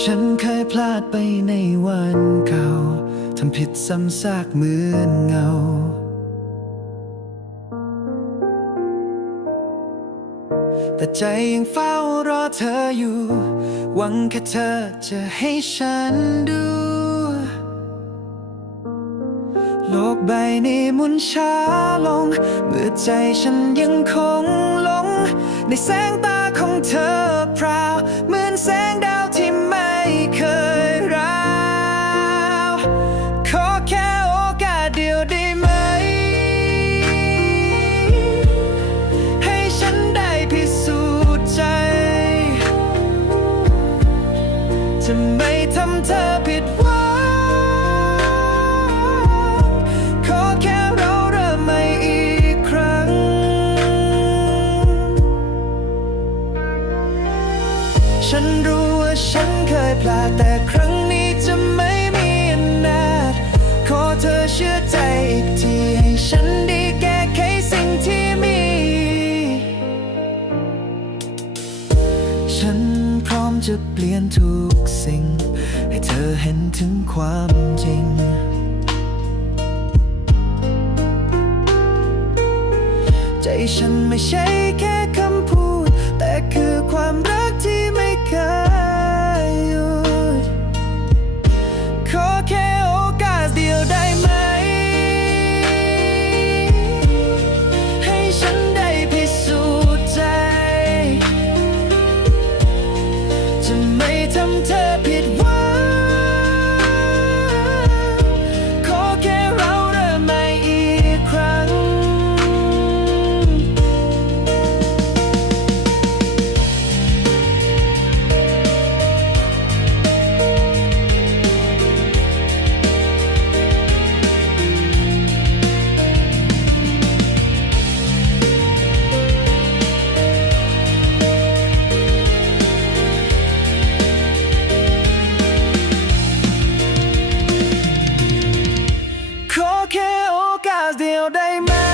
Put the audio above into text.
ฉันเคยพลาดไปในวันเก่า ทำผิดซ้ำซากเหมือนเงา แต่ใจยังเฝ้ารอเธออยู่ หวังแค่เธอจะให้ฉันดู โลกใบนี้มุนช้าลง เมื่อใจฉันยังคงหลง ในแสงตาของเธอพราว ฉันรู้ว่าฉันเคยพลาดแต่ครั้งนี้จะไม่มีอนาถขอเธอเชื่อใจอีกทีให้ฉันได้แก้ไขสิ่งที่มี ฉันพร้อมจะเปลี่ยนทุกสิ่ง ให้เธอเห็นถึงความจริงใจฉันไม่ใช่แค่ ขอแค่